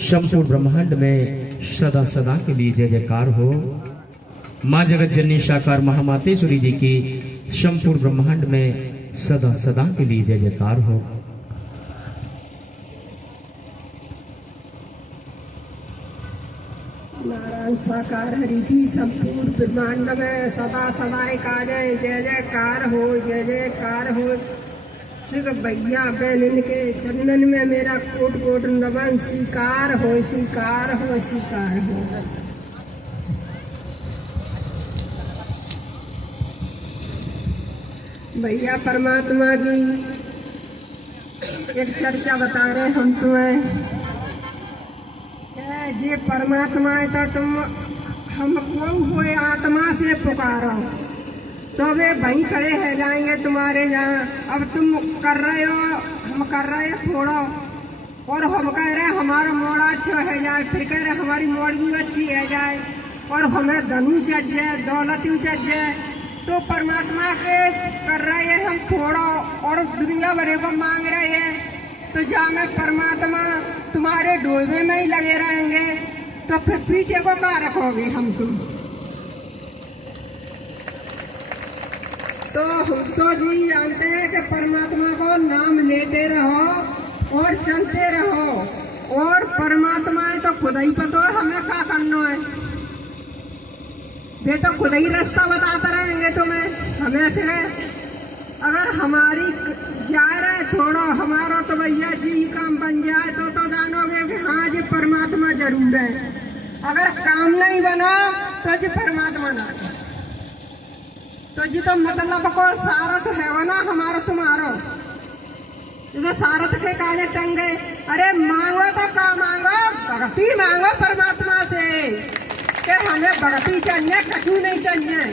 संपूर्ण ब्रह्मांड में सदा सदा के लिए जय जयकार हो। माँ जगत जननी साकार महामातेश्वरी जी की संपूर्ण ब्रह्मांड में सदा सदा के लिए जय जयकार हो। नारायण साकार हरि की संपूर्ण ब्रह्मांड में सदा सदा का जय जयकार हो, जय जयकार हो। सिर्फ भैया बहन के चरणन में मेरा कोट कोट नमन, स्वीकार हो, स्वीकार हो, स्वीकार हो। भैया परमात्मा की एक चर्चा बता रहे हम तुम्हें। ये परमात्मा है तो तुम हमको हुए आत्मा से पुकारो तो वे वहीं खड़े है जाएंगे तुम्हारे यहाँ। अब तुम कर रहे हो, हम कर रहे हैं थोड़ा, और हम कह रहे हमारा मोड़ा अच्छा है जाए, फिर कह रहे हमारी मोड़ी अच्छी है जाए, और हमें धनु चल जाए, दौलत चल जाए। तो परमात्मा के कर रहे हैं हम थोड़ा और दुनिया भरे को मांग रहे हैं। तो जहाँ में परमात्मा तुम्हारे डोबे में ही लगे रहेंगे तो फिर पीछे को कहाँ रखोगे हम तुम। तो हम तो जी जानते हैं कि परमात्मा को नाम लेते रहो और चलते रहो, और परमात्मा है तो खुद ही पता है हमें क्या करना है। वे तो खुद ही रास्ता बताते रहेंगे तुम्हें। हमें से अगर हमारी जा रहे थोड़ा हमारा तो भैया जी काम बन जाए तो जानोगे कि हाँ जी परमात्मा जरूर है। अगर काम नहीं बना तो जी परमात्मा ना, तो जी तो मतलब को सारथ है वो ना हमारा तुम्हारो। जो सारथ के काले टंगे, अरे मांगो तो का मांगो, भक्ति मांगो परमात्मा से कि हमें भक्ति चाहिए, कछु नहीं चाहिए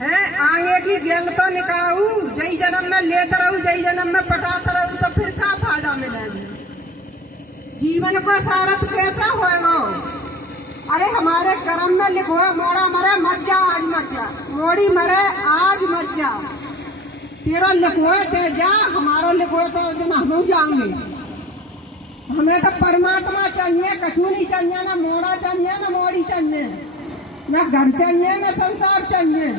है। आगे की गेल तो निकाऊ, जय जन्म में लेते रहूं, जय जन्म में पटाते रहूं, तो फिर क्या फायदा मिलेगा। जीवन को सारथ कैसा होएगा। अरे हमारे कर्म में लिखो मोड़ा मरे मत जा, आज मत जा, मोड़ी मरे आज मत जा। तेरा लिखो दे जा, हमारा लिखो तो हम जाएंगे। हमें तो परमात्मा चाहिए, कछु नहीं चाहिए, ना मोड़ा चाहिए, ना मोड़ी चाहिए, ना घर चाहिए, ना संसार चाहिए।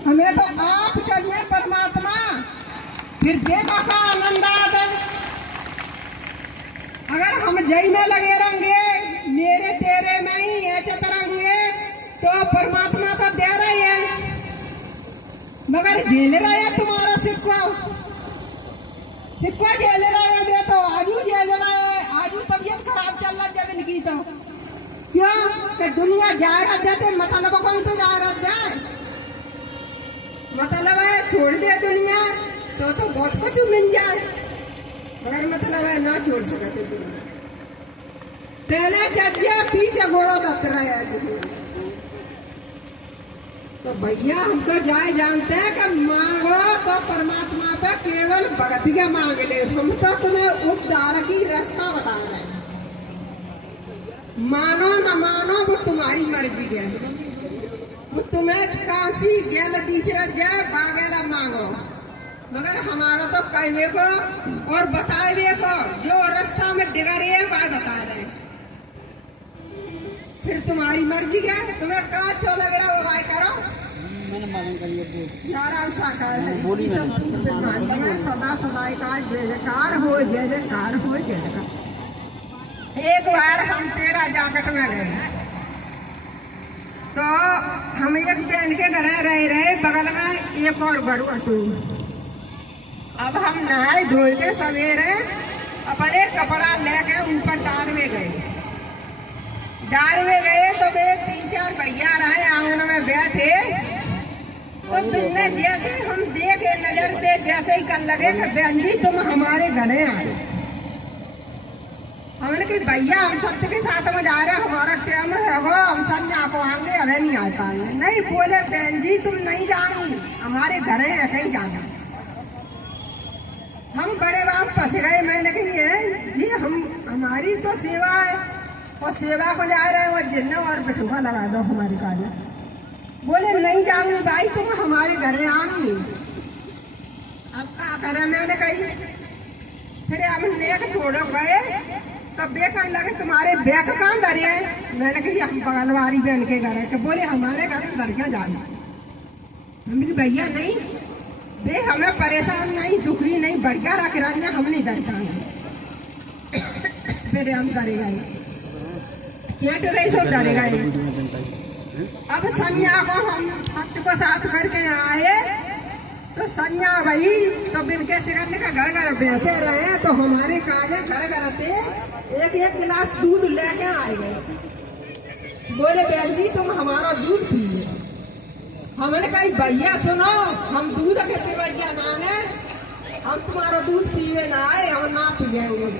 हमें तो आप चाहिए परमात्मा। फिर देखो का आनंद आता। अगर हम जय में लगे रहेंगे, मेरे तेरे में ही ऐसे रहेंगे, तो परमात्मा तो दे रहे हैं, मगर झेल रहे हैं तुम्हारा सिक्का। सिक्का झेल रहे हैं, वे तो आजू झेल रहे हैं। आजू तबीयत खराब चल रहा जब इनकी तो क्यों कि दुनिया जा रहा जाते, मतलब कौन तो जा रहा जाए, मतलब है छोड़ दे दुनिया तो बहुत कुछ मिल जाए, मगर मतलब है ना छोड़ सकते दुनिया। पहले चल जाए, पीछे घोड़ा दत रहा है। तो भैया हम तो जाए जानते हैं कि मांगो तो परमात्मा पे केवल भक्ति के मांग ले। हम तो तुम्हें उद्धार की रास्ता बता रहे हैं। मानो न मानो वो तुम्हारी मर्जी है। वो तुम्हें काशी गेल तीसरा जाए बागेला मांगो, मगर हमारा तो कहवे को और बतावे को जो रास्ता में डिगर है वह बता रहे। फिर तुम्हारी मर्जी है, तुम्हें कहाँ अच्छा लग रहा हो भाई करो। नारायण साकार है सदा सदा का जय जयकार हो, जय जयकार हो, जय जयकार। एक बार हम तेरा जाकट में गए तो हम एक बहन के घर रहे, बगल में एक और घर अटू। अब हम नहाए धोए के सवेरे अपने कपड़ा लेके ऊपर डाल में गए। तो वे 3-4 भैया रहे आंगन में बैठे। तो तुमने जैसे हम देखे नजर से जैसे ही कर लगे कि बहन जी तुम हमारे घरे आए। हमने कि भैया हम सत्य के साथ में जा रहे, हमारा टाइम है, हम सब यहाँ को आएंगे, हमें नहीं आ पाएंगे। नहीं बोले बहन जी तुम नहीं जाओगी, हमारे घरे है कहीं जाना। हम बड़े बाप फंस गए। मैंने कही जी हमारी तो सेवा है, और सेवा को जा रहे हैं, वो जिन्न और बिठुआ लगा दो हमारी काले। बोले नहीं जाऊंगी भाई, तुम हमारे घरे आऊंगी। अब क्या करें, मैंने कही। फिर हम नेक छोड़ो गए तब बे कहने लगे तुम्हारे बैग कहाँ धरे हैं? मैंने कही हम बगलवारी बहन के घर है। तो बोले हमारे घर में धर क्या जाए? हमने कहा भैया नहीं बे, हमें परेशान नहीं, दुखी नहीं, बढ़िया रख रहे हैं, हम नहीं धर पाएंगे। फिर हम धरे गए, चेट रही सो धरे गए। अब संज्ञा को हम सत्य को साथ करके आए तो संज्ञा वही तो बिनके सिकंद का घर घर बैसे रहे। तो हमारे काजे घर घर से एक एक गिलास दूध लेके आए गए। बोले बहन जी तुम हमारा दूध पिए। हमने कहा भैया सुनो, हम दूध के पिवैया माने, हम तुम्हारा दूध पीवे ना आए, हम ना पिएंगे।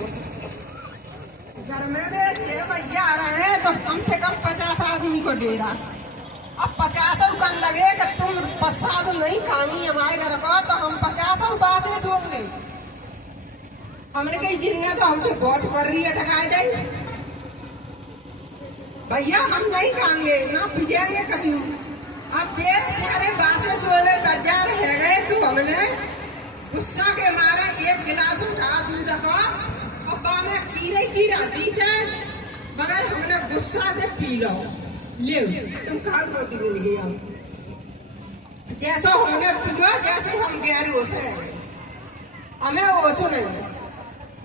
घर में 6 भैया आ रहे हैं तो कम से कम 50 आदमी को डेरा। अब 50 कन लगे कि तुम प्रसाद नहीं खानी हमारे घर को, तो हम 50 बासे सोच गए। हमने कही जिन्हें तो हमसे बहुत कर रही है ठकाए जाए भैया, हम नहीं खाएंगे ना पिजेंगे कचू। अब पेट सारे बासे सोए तैयार रह गए। तो हमने गुस्सा के मारे एक गिलास उठा दूध को और में कीरे की राती से मगर हमने गुस्सा से पी लो, ले तुम खाओ रोटी मिल गई। जैसा हमने पियो जैसे हम गैर होशे गए, हमें होश नहीं।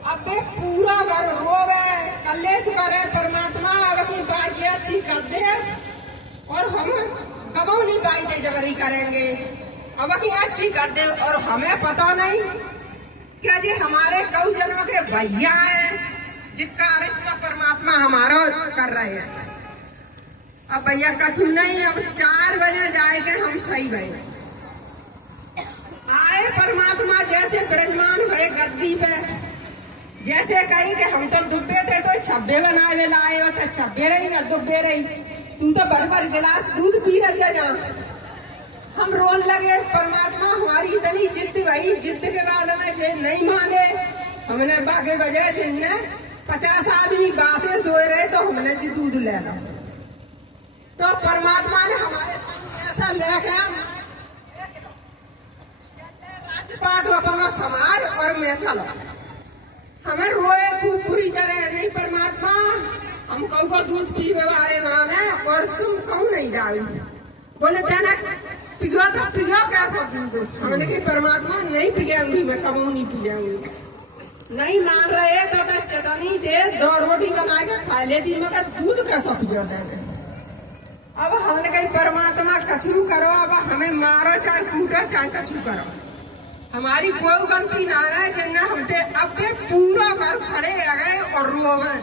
अब पूरा घर रोवे कलेश करे परमात्मा अब की बात अच्छी कर दे और हम कबो नहीं बाई दे जबरी करेंगे, अब की अच्छी कर दे। और हमें पता नहीं क्या जी हमारे कई जन्म के भैया है जिसका रिश्ता परमात्मा हमारा कर रहे हैं। अब भैया कछु नहीं, अब 4 बजे जाए के हम सही गए आए। परमात्मा जैसे विराजमान हुए गद्दी पे, जैसे कही कि हम तो दुब्बे थे तो छब्बे बनाए लाए हो, तो छब्बे रही ना दुब्बे रही, तू तो भर गिलास दूध पी रहा जा। हम रोन लगे, परमात्मा हमारी इतनी जिद्द भाई, जिद्द के बाद में जे नहीं माने हमने बागे बजे जिनने 50 आदमी बासे सोए रहे तो हमने जी दूध ले लो। तो परमात्मा ने हमारे सामने ऐसा लेके राजपाट अपना समाज और मैं चलो हमें रोए खूब बुरी तरह। नहीं परमात्मा हम कौ को दूध पीवे वाले नाने और तुम कहूँ नहीं जाओ। बोले बहना पिघो तो पिघो कैसा दूध? हमने कहा परमात्मा नहीं पिएंगी, मैं कबू नहीं पिएंगी। नहीं मान रहे तो चटनी दे 2 रोटी बना के खा लेती, मगर दूध कैसा पिघो देंगे। अब हमने कही परमात्मा कछु करो, अब हमें मारो चाहे कूटो चाहे कछु करो, हमारी कोई गलती ना रहे। जिन्हें हमसे अब पूरा घर खड़े आ गए और रोवे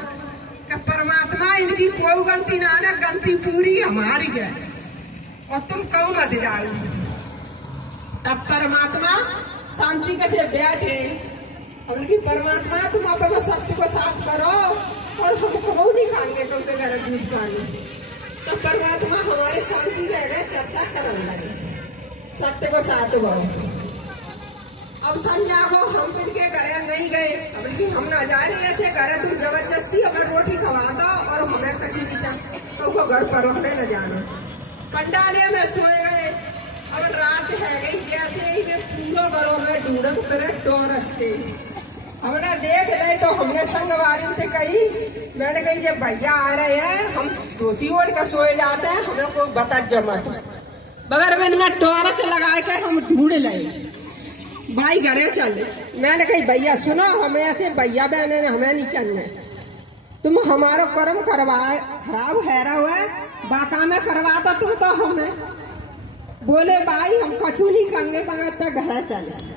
कि परमात्मा इनकी कोई गलती ना रहे, गलती पूरी हमारी है और तुम क्यों मत जाओ। तब परमात्मा शांति कैसे बैठे, उनकी परमात्मा तुम अपने सत्य को साथ करो और हम क्यों नहीं खाएंगे क्योंकि घर दूध पानी। तो परमात्मा हमारे शांति रह गए, चर्चा करने लगे सत्य को साथ भाव। अब संज्ञा को हम इनके घर नहीं गए, अब इनकी हम ना जा रहे ऐसे घर तुम जबरदस्ती हमें रोटी खवा दो और हमें कच्ची नीचा तो घर पर हमें न जाना। पंडाले में सोए गए। अब रात है गई, जैसे ही वे पूरा घरों में ढूंढत करे टोरसते हमने देख रहे तो हमने संगवारी से कही, मैंने कही जब भैया आ रहे हैं हम धोती ओढ़ कर सोए जाते हैं, हमें कोई बता जमत बगैर मैंने टोरस लगा के हम ढूंढ ले भाई घरे चल। मैंने कही भैया सुनो, हमें ऐसे भैया बहने हमें नहीं चलने, तुम हमारा कर्म करवाए खराब हैरा हुआ बाका में करवा दो तुम तो हमें। बोले भाई हम कछु नहीं करेंगे मगर तक घर चले।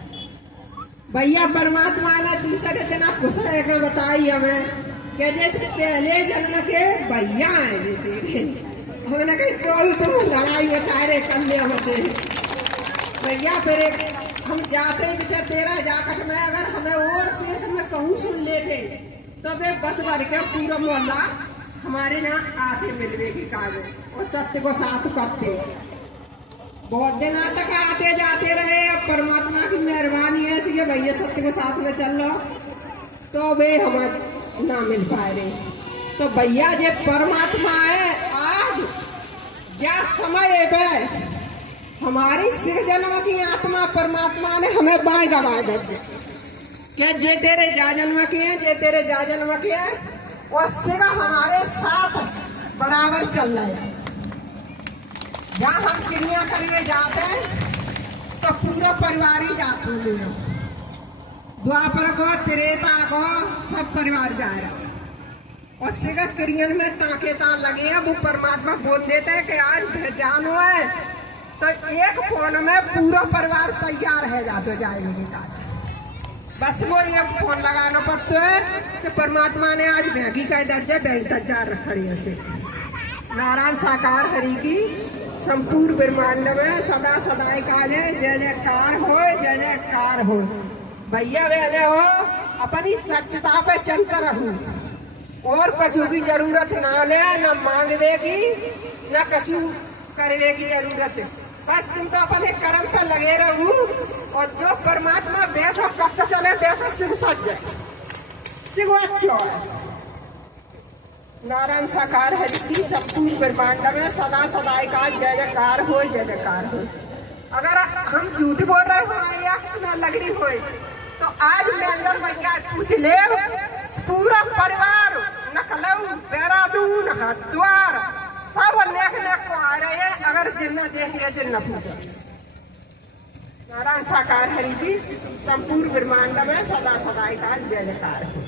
भैया परमात्मा ने दूसरे दिन खुश है के बताई हमें कि जैसे पहले जन्म के भैया है हमने कही टोल तुम लड़ाई बचाए रे कर ले होते भैया। फिर हम जाते भी तेरा जाकर में अगर हमें और पेश में कहूँ सुन लेते तो वे बस भर के पूरा मोहल्ला हमारे यहाँ आते मिलवे की काज और सत्य को साथ करते। बहुत दिन तक आते जाते रहे। अब परमात्मा की मेहरबानी है कि भैया सत्य को साथ में चल लो तो वे हम ना मिल पाए रहे। तो भैया जे परमात्मा है आज जा समय पे हमारी सिर जन्म की आत्मा परमात्मा ने हमें बाएं गवा दे के जे तेरे जा जन्म के हैं, जे तेरे जा जन्म के हैं और सिगा हमारे साथ बराबर चल रहे हैं। जहाँ हम क्रिया करके जाते हैं तो पूरा परिवार ही जाते हैं मेरा। द्वापर को त्रेता को सब परिवार जा रहा है। और सिगा क्रियन में ताके तान लगे हैं, वो परमात्मा बोल देते हैं कि आज पहचानो है तो एक फोन में पूरा परिवार तैयार है जाते जाएंगे के काज। बस वो एक फोन लगाना पड़ता है कि परमात्मा ने आज मैगी का दर्जा दर्जा रखड़ी से। नारायण साकार हरि की संपूर्ण ब्रह्मांड में सदा सदाई काज है। जय जयकार हो, जय जयकार हो। भैया बहने हो, अपनी सच्चता पे चल कर रहूं और कछु की जरूरत ना ले, न मांगने की न कछु करने की जरूरत। बस तुम तो अपने कर्म पर लगे रहो और जो परमात्मा वैसा करते चले वैसा शिव सज जाए, शिव अच्छा है। नारायण साकार हरि की संपूर्ण ब्रह्मांड में सदा सदाई का जय जयकार हो, जय जयकार हो। अगर हम झूठ बोल रहे हो या न लग रही हो तो आज मेंदर भैया पूछ ले, पूरा परिवार नकलऊ देहरादून हरिद्वार सब देखने को आ रहे हैं। अगर जिन्ना देख लिया जिन्ना पूछा। नारायण साकार हरि की संपूर्ण ब्रह्मांड में सदा सदाई का जय जयकार हो।